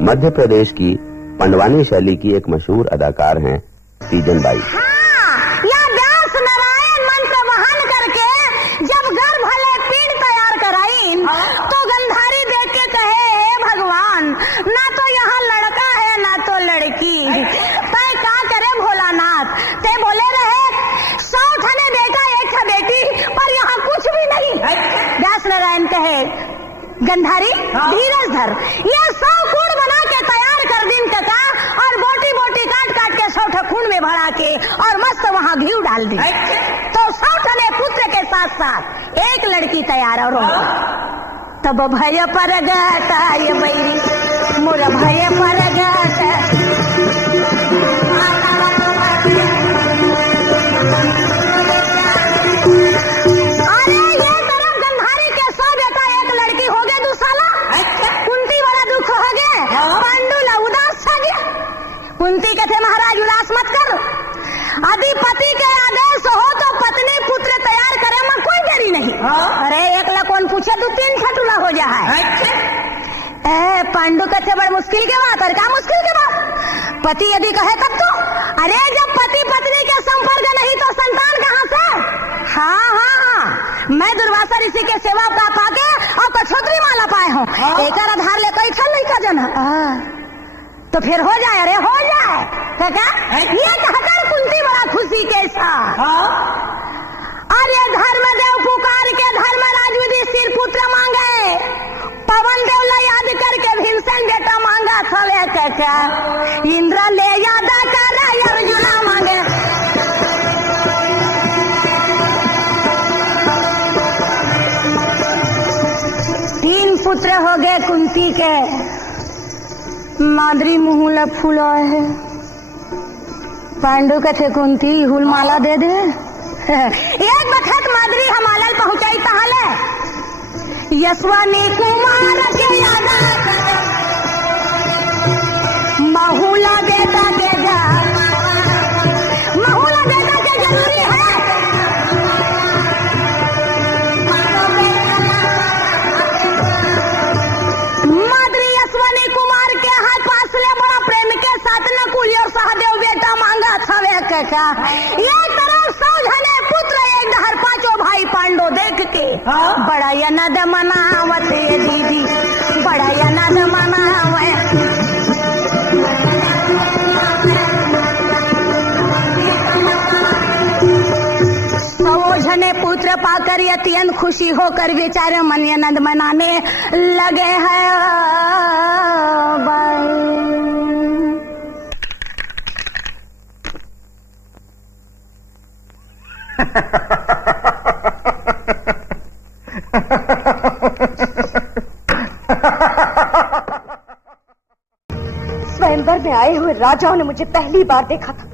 मध्य प्रदेश की पंडवानी शैली की एक मशहूर अदाकार हैं तीजन बाई। या व्यास नारायण मंत्र वहन करके जब गर्भ भले पीड़ तैयार कराइन तो गंधारी देख के कहे हे भगवान, ना तो यहाँ लड़का है ना तो लड़की, तय का करे भोलानाथ। ते बोले रहे 100 ठने बेटा 1 ठे बेटी, पर यहाँ कुछ भी नहीं। व्यास नारायण कहे गंधारी धीरज धर, ये 100 कूड़ बना के तैयार कर दिन कका, और बोटी बोटी काट काट के 100 ठे खून में भरा के और मस्त वहाँ घी डाल दी, तो 100 ठने पुत्र के साथ साथ 1 लड़की तैयार। और तब भय पर गता ये बैरी मोर भय पर गता, अरे ये तरफ गंधारी के 100 बेटा 1 लड़की हो गए दूसरा। कुंती वाला दुख हो गया, पांडु ला उदास छा गया। कुंती कहते महाराज उदास मत कर, यदि पति के आदेश हो तो पत्नी पुत्र तैयार करे में कोई देरी नहीं। अरे 1 ला कौन पूछे 2-3 खटुला हो जाए। पांडु कहते बड़ मुश्किल के बात, और क्या मुश्किल के बात, पति यदि कहे तब तो। अरे जब पति पत्नी के संपर्क नहीं तो संतान कहाँ से। हाँ, मैं दुर्वासा ऋषि के सेवा का पाके और कठोत्री माला पाए हूँ, एक आधार ले कोई छल नहीं का जन, तो फिर हो जाए। अरे हो जाए क्या ये कहकर कुंती बड़ा खुशी के साथ, अरे धर्मदेव पुकार के धर्मराज युधिष्ठिर पुत्र मांगे, पवन देव ला याद करके भीमसेन बेटा मांगा थले क्या, इंद्र ले याद कर अर्जुना मांगे। तीन पुत्र हो गए कुंती के, माद्री मुँह ला फूला है। पांडु के थे कुंती हुल माला दे दे। एक बखत माद्री हमालल पहुंचाई तहाले, यशवनी कुमार के याद महुला बेटा के जा, महुला बेटा के जरूरी है। माद्री यशवनी कुमार के हाथ पास ले बड़ा प्रेम के साथ नकुल और सहदेव बेटा मांगा थवे का। ये तरफ 100 जने पुत्र 1 दहर 5 भाई पांडो देख के बड़ा यनद मनावत ये दीदी, बड़ा यनद मनावे। 100 जने पुत्र पाकर अत्यंत खुशी होकर बेचारे मन आनंद मनाने लगे हैं। स्वयंवर में आए हुए राजाओं ने मुझे पहली बार देखा था,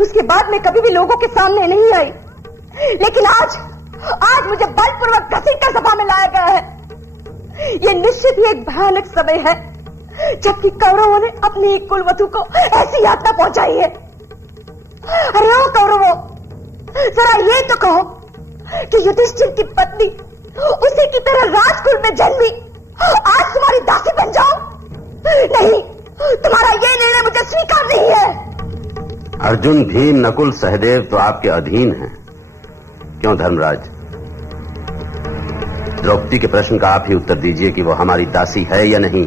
उसके बाद मैं कभी भी लोगों के सामने नहीं आई, लेकिन आज मुझे बलपूर्वक घसीट कर सभा में लाया गया है। ये निश्चित ही एक भयानक समय है जबकि कौरवों ने अपनी एक कुलवधू को ऐसी यातना पहुंचाई है। अरे ओ कौरवों, जरा ये तो कहो कि युधिष्ठिर की पत्नी उसी की तरह राजकुल में जन्मी आज तुम्हारी दासी बन जाओ? नहीं, तुम्हारा ये निर्णय मुझे स्वीकार नहीं है। अर्जुन, भीम, नकुल, सहदेव तो आपके अधीन हैं, क्यों धर्मराज? द्रौपदी के प्रश्न का आप ही उत्तर दीजिए कि वो हमारी दासी है या नहीं।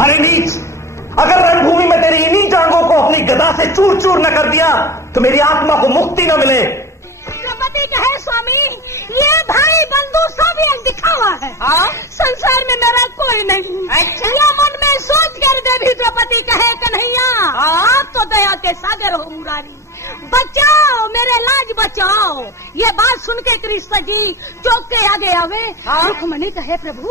अरे नीच, अगर रणभूमि में तेरी इन्हीं टांगों को अपनी गदा से चूर चूर न कर दिया तो मेरी आत्मा को मुक्ति न मिले। द्रौपदी कहे स्वामी, ये भाई बंधु सब एक दिखावा है। संसार में मेरा कोई नहीं। या मन में सोच कर देवी द्रौपदी कहे कन्हैया, आप तो दया के सागर हो मुरारी, बचाओ मेरे लाज बचाओ। ये बात सुन के कृष्ण जी चौक के आगे आवे। रुक्मणी कहे प्रभु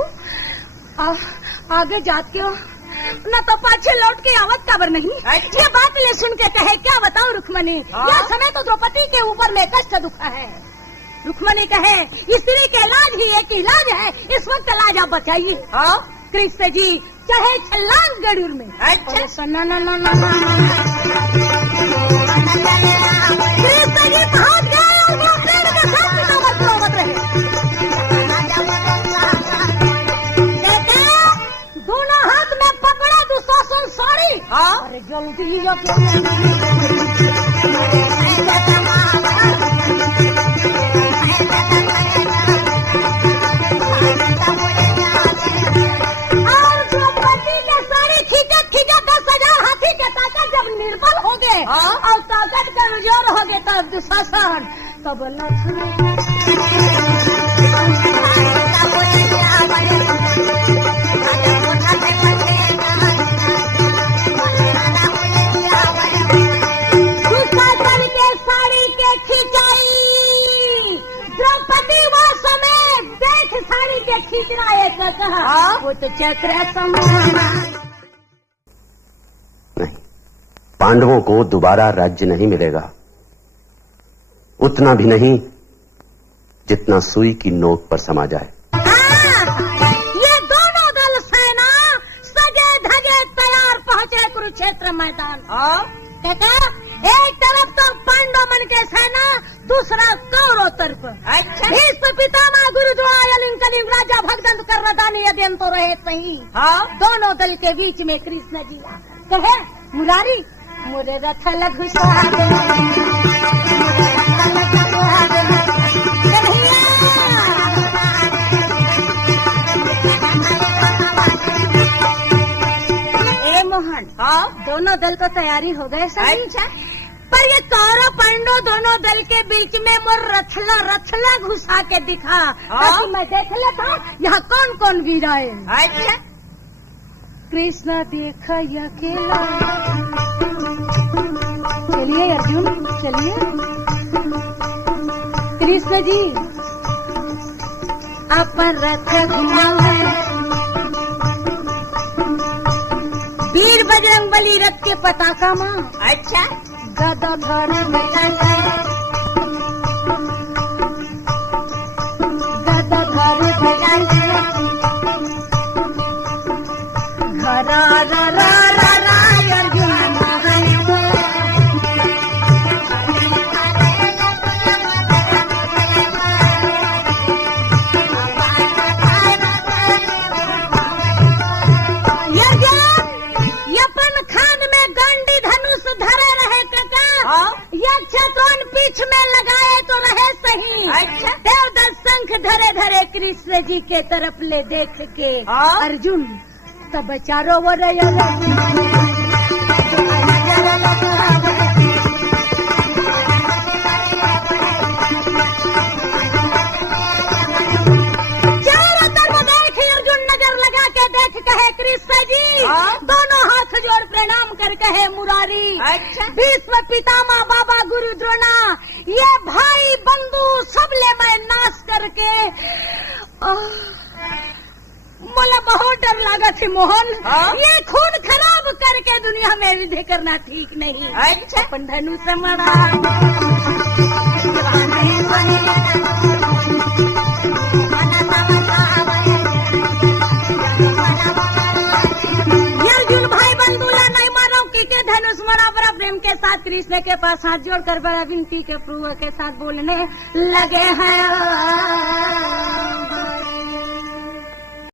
आगे जात क्यों न तो पाछे लौट के आवत काबर नहीं। ये बात ले सुन के कहे क्या बताऊं रुक्मणी, यह समय तो द्रौपदी के ऊपर में कष्ट दुखा है। रुक्मणी कहे स्त्री के लाज ही एक इलाज है, इस वक्त लाज आप बचाइए। कृष्ण जी चाहे छलांग गरुड़ में। कृष्ण जी पहुंच गए और वो पेड़ के साथ रहे। जियो के और द्रौपदी के साड़ी खींचत खींचत 10,000 हाथी के ताकत जब निर्बल हो गए और ताकत कमजोर हो गए तब दुशासन तब दुशासन के साड़ी के खिंचाई द्रौपदी वो समय देख साड़ी के खींचना एक कहा वो तो चक्र समान नहीं, पांडवों को दोबारा राज्य नहीं मिलेगा, उतना भी नहीं जितना सुई की नोक पर समा जाए। ये दोनों दल सेना सजे धजे तैयार पहुंचे कुरुक्षेत्र मैदान। कहता एक तरफ तो पांडव मन के सेना, दूसरा कौरव तरफ। अच्छा, भीष्म पितामह गुरु द्रोणाचार्य कलिंग राजा भगदत्त कर्णदानी यदि तो रहे सही। दोनों दल के बीच में कृष्ण जी कहे मुरारी मुरे रथ घुसा मोहन। दोनों दल तो तैयारी हो गए सही। अच्छा, पर ये कौरव पांडव दोनों दल के बीच में मोर रथला घुसा के दिखा ताकि मैं देख लेता यहाँ कौन कौन वीर आए। अच्छा, कृष्ण देखा अकेला। चलिए अर्जुन चलिए। कृष्ण जी अपन रथ घुमाओ। वीर बजरंग बली रथ के पताका मां। अच्छा, गदा धर पीछ में लगाए तो रहे सही। अच्छा, देवदत्त शंख धरे धरे कृष्ण जी के तरफ ले देख के अर्जुन तब चारों वो कहे कृष्ण जी दोनों हाथ जोड़ प्रणाम कर कहे मुरारी। अच्छा, भीष्म पितामह बाबा गुरु द्रोणा ये भाई बंधु सब ले मैं नाश करके बोला बहुत डर लगा थी मोहन। ये खून खराब करके दुनिया में विधि करना ठीक नहीं। अच्छा, अपन धनु से मरा धनुष मरा बड़ा प्रेम के साथ कृष्ण के पास हाथ जोड़कर बड़ा विनती के प्रभु के साथ बोलने लगे हैं।